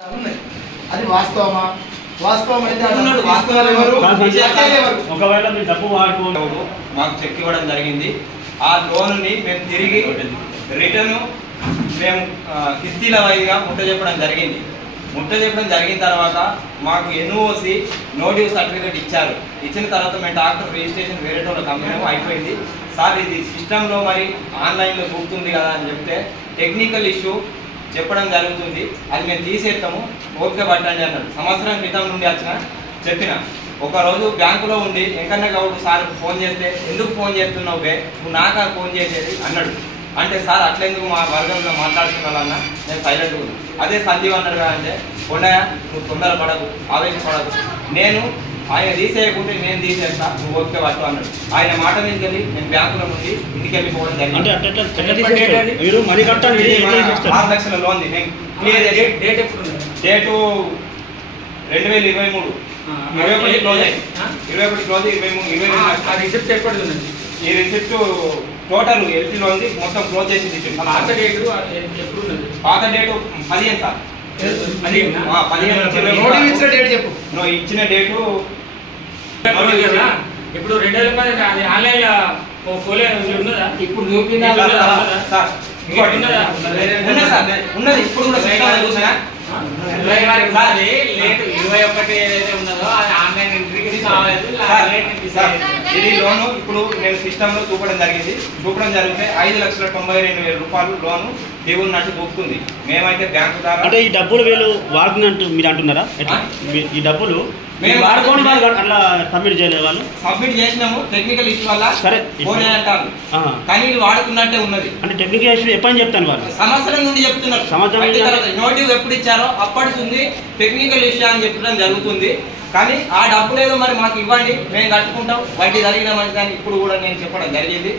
అది వాస్తవమా? వాస్తవం అయితే ఒకవేళ మీరు డబ్బు వాడుకోవడం మాకు చెక్ ఇవ్వడం జరిగింది. ఆ లోన్ని మేము తిరిగి రిటర్న్ మేము కిస్తీల వారీగా ముట్ట చెప్పడం జరిగింది. ముట్ట చెప్పడం జరిగిన తర్వాత మాకు ఎన్ఓసి నోటివ్ సర్టిఫికేట్ ఇచ్చారు. ఇచ్చిన తర్వాత మేము డాక్టర్ రిజిస్ట్రేషన్ వేరే కంపెనీ అయిపోయింది. సార్ ఇది సిస్టంలో మరి ఆన్లైన్లో చూపుతుంది కదా అని చెప్తే టెక్నికల్ ఇష్యూ చెప్పడం జరుగుతుంది, అది మేము తీసేస్తాము, ఓపిక పట్టండి అన్నాడు. సంవత్సరం క్రితం నుండి చెప్పిన ఒకరోజు బ్యాంకులో ఉండి వెంకన్న గౌడ్ సార్ ఫోన్ చేస్తే ఎందుకు ఫోన్ చేస్తున్నావు బే, నువ్వు నాకా ఫోన్ చేసేది అన్నాడు. అంటే సార్ అట్లెందుకు మా వర్గంలో మాట్లాడుతున్నానన్న నేను సైలెంట్ ఉంది. అదే సంజీవ్ అన్నాడు కదా అంటే కొండయా నువ్వు తొందర పడకు, ఆవేశపడకు, నేను ఆయన తీసేయకుంటే నేను తీసేస్తా, నువ్వు ఓపిక పట్టు అన్నాడు. ఆయన మాట మీదకి వెళ్ళి నేను బ్యాంకులో నుండి ఇంటికి వెళ్ళిపోవడం జరిగింది. 6 లక్షల లోన్ డేట్ 2023 21 క్లోజ్ అయింది. 21 క్లోజ్ 23 రిసిప్ట్ ఎప్పుడు ఉంది? ఈ రిసిప్ట్ టోటల్ ఎల్టీలో ఉంది, మొత్తం క్లోజ్ చేసి పాత డేట్ ఎప్పుడు ఉన్నది? పాత డేట్ 15 సార్. 15 డేట్ చెప్పు. నువ్వు ఇచ్చిన డేటు ఇప్పుడు 2010 ఆన్లైన్ ఉన్నదా? ఇప్పుడు సార్ ఉన్నది ఇప్పుడు కూడా చూసినా 21 ఏదైతే ఉన్నదో అది ఆన్లైన్ ఎంట్రీకి కావాలి. ఇది లోను ఇప్పుడు నేను సిస్టమ్ లో చూపడం జరిగింది. చూపడం జరిగితే 5,92,000 రూపాయలు లోను దిగున్నట్టు చూపుతుంది. మేమైతే బ్యాంకు ద్వారా అంటే ఈ డబ్బులు వీళ్ళు వాడుతున్నట్టు మీరు అంటున్నారా? ఈ డబ్బులు మేము వాడుకోని వాళ్ళు అట్లా సబ్మిట్ చేయలేదు, వాళ్ళు సబ్మిట్ చేసినాము. టెక్నికల్ ఇష్యూ వల్ల సరే ఫోన్ అంటారు, కానీ వీళ్ళు వాడుతున్నట్టే ఉన్నది. అంటే టెక్నికల్ ఇష్యూ ఎప్పని చెప్తాను వాళ్ళు సంవత్సరం నుండి చెప్తున్నారు. నోటివ్ ఎప్పుడు ఇచ్చారో అప్పటి ఉంది టెక్నికల్ ఇష్యూ అని చెప్పడం జరుగుతుంది. కానీ ఆ డబ్బులు ఏదో మరి మాకు ఇవ్వండి, మేము కట్టుకుంటాం, వడ్డీ జరిగిన మంచిదని ఇప్పుడు కూడా నేను చెప్పడం జరిగింది.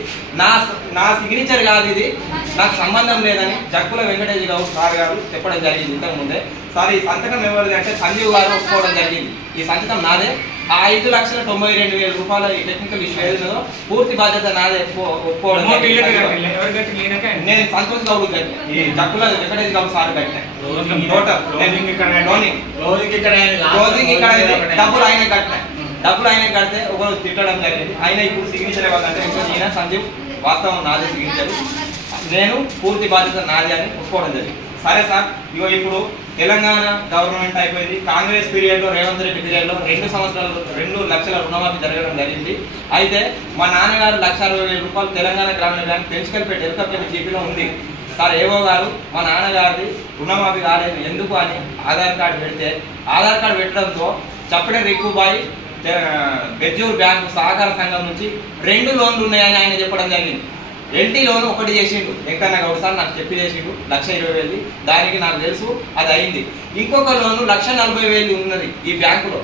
నా సిగ్నేచర్ కాదు ఇది, నాకు సంబంధం లేదని జక్కుల వెంకటేష్ గౌడ్ సార్ గారు చెప్పడం జరిగింది ఇంతకుముందే. సార్ ఈ సంతకం ఎవరిది అంటే సంజీవ్ గారు ఒప్పుకోవడం జరిగింది. ఈ సంతకం నాదే. ఆ 5,92,000 రూపాయల ఈ టెక్నికల్ ఇష్యూ ఏదో పూర్తి బాధ్యత నాదే ఒప్పుకోవడం. నేను సంతోష్ గౌడ్ కట్టిన, ఈ జక్కుల వెంకటేష్ గౌడ్ సార్ కట్టిన డబ్బులు ఆయన కట్టిన. డబ్బులు ఆయన కడితే ఒకరోజు తిట్టడం జరిగింది. ఆయన ఇప్పుడు సిగ్నేచర్ ఇవ్వాలంటే ఈయన సంజీవ్ వాస్తవం నాదే సిగ్నేచర్, నేను పూర్తి బాధ్యత నాదే అని ఒప్పుకోవడం జరిగింది. సరే సార్, ఇగో ఇప్పుడు తెలంగాణ గవర్నమెంట్ అయిపోయింది. కాంగ్రెస్ పీరియడ్లో రేవంత్ రెడ్డి పీరియడ్లో 2 సంవత్సరాలు 2 లక్షల రుణమాఫీ జరగడం జరిగింది. అయితే మా నాన్నగారు 1,60,000 రూపాయలు తెలంగాణ గ్రామీణ బ్యాంక్ పెంచుకల్పేట ఎరుకపల్లి జీపీలో ఉంది. సార్ ఏవో గారు మా నాన్నగారిది రుణమాఫీ కాలేదు ఎందుకు అని ఆధార్ కార్డు పెడితే, ఆధార్ కార్డు పెట్టడంతో చప్పడే రిక్కుబాయి బెజ్జూర్ బ్యాంకు సహకార సంఘం నుంచి 2 లోన్లు ఉన్నాయని ఆయన చెప్పడం జరిగింది. ఎల్టీ లోన్ ఒకటి చేసిండు వెంకన్న గౌడ్ సార్, నాకు చెప్పి చేసిండు 1,20,000. దానికి నాకు తెలుసు అది అయింది. ఇంకొక లోను 1,40,000 ఉన్నది ఈ బ్యాంకులో.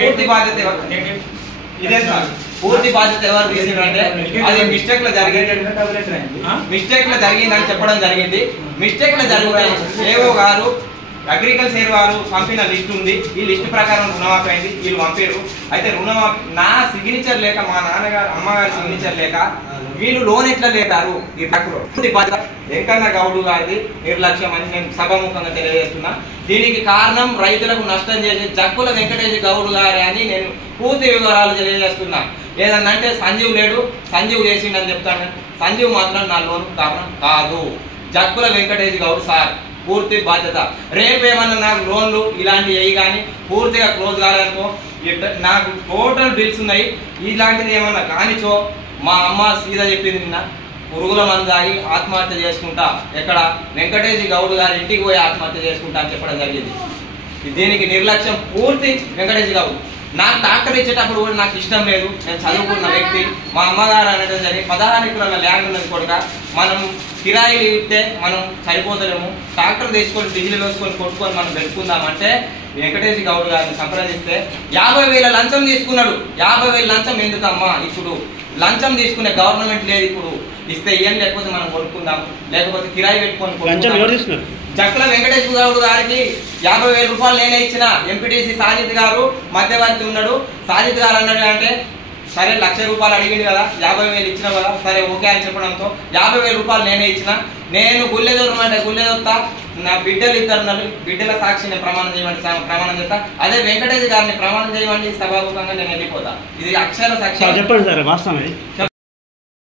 పూర్తి బాధ్యత ఇదే సార్, పూర్తి బాధ్యత ఎవరు తీసుకుంటే అది మిస్టేక్ లో జరిగిందని చెప్పడం జరిగింది. మిస్టేక్ లో జరిగితే ఏవో గారు అగ్రికల్చర్ వారు పంపిన లిస్ట్ ఉంది, ఈ లిస్ట్ ప్రకారం రుణమాఫీ అయింది, వీళ్ళు పంపారు. అయితే రుణమాఫీ నా సిగ్నేచర్ లేక, మా నాన్నగారు అమ్మగారి సిగ్నేచర్ లేక వీళ్ళు లోన్ ఎట్లా లేపారు ఈ బ్యాంకులో? వెంకన్న గౌడ్ గారిది నిర్లక్ష్యం అని నేను సభాముఖంగా తెలియజేస్తున్నా. దీనికి కారణం రైతులకు నష్టం చేసే జక్కుల వెంకటేష్ గౌడ్ గారి అని నేను పూర్తి వివరాలు తెలియజేస్తున్నా. ఏదన్నంటే సంజీవ్ లేడు, సంజీవ్ చేసిండని చెప్తాను. సంజీవ్ మాత్రం నా లోన్ కారణం కాదు, జక్కుల వెంకటేష్ గౌడ్ సార్ పూర్తి బాధ్యత. రేపు ఏమన్నా నాకు లోన్లు ఇలాంటివి అయ్యి కానీ పూర్తిగా క్లోజ్ కాదనుకో, నాకు టోటల్ బిల్స్ ఉన్నాయి. ఇలాంటిది ఏమన్నా కానిచో మా అమ్మ సీదా చెప్పింది నిన్న, పురుగుల మందు తాగి ఆత్మహత్య చేసుకుంటా, ఎక్కడ వెంకటేష్ గౌడ్ గారి ఇంటికి పోయి ఆత్మహత్య చేసుకుంటా అని చెప్పడం జరిగింది. దీనికి నిర్లక్ష్యం పూర్తి వెంకటేష్ గౌడ్. నాకు డాక్టర్ ఇచ్చేటప్పుడు కూడా నాకు ఇష్టం లేదు, నేను చదువుకున్న వ్యక్తి. మా అమ్మగారు అనడం జరిగింది 16 ఎకరాల ల్యాండ్ ఉన్నది కొడుక, మనం కిరాయిలు ఇస్తే మనం సరిపోతలేము, డాక్టర్ తెచ్చుకొని డీజిల్ వేసుకొని కొట్టుకొని మనం పెట్టుకుందామంటే వెంకటేష్ గౌడ్ గారిని సంప్రదిస్తే 50,000 లంచం తీసుకున్నాడు. 50,000 లంచం ఎందుకమ్మా? ఇప్పుడు లంచం తీసుకునే గవర్నమెంట్ లేదు, ఇప్పుడు ఇస్తే ఇయ్యండి, లేకపోతే మనం కొనుక్కుందాం, లేకపోతే కిరాయి పెట్టుకొని జక్కుల వెంకటేష్ గౌడ్ గారికి 50,000 రూపాయలు నేనే ఇచ్చిన. ఎంపీటీసీ సాజిద్ గారు మధ్యవర్తి ఉన్నాడు. సాజిద్ గారు అన్నాడు అంటే సరే 1,00,000 రూపాయలు అడిగింది కదా, 50,000 ఇచ్చిన కదా, సరే ఓకే అని చెప్పడంతో 50,000 రూపాయలు నేనే ఇచ్చిన. నేను గుళ్ళె దొరకమంటే గుళ్ళె దొరుకుతా, నా బిడ్డలు 2 ఉన్నారు, బిడ్డల సాక్షి నేను ప్రమాణం చేయమంటే ప్రమాణం చేస్తా. అదే వెంకటేష్ గారిని ప్రమాణం చేయమంటే సభాముఖంగా నేను వెళ్ళిపోతా. ఇది అక్షర సాక్షి. చెప్పండి సార్ వాస్తవం ఇది.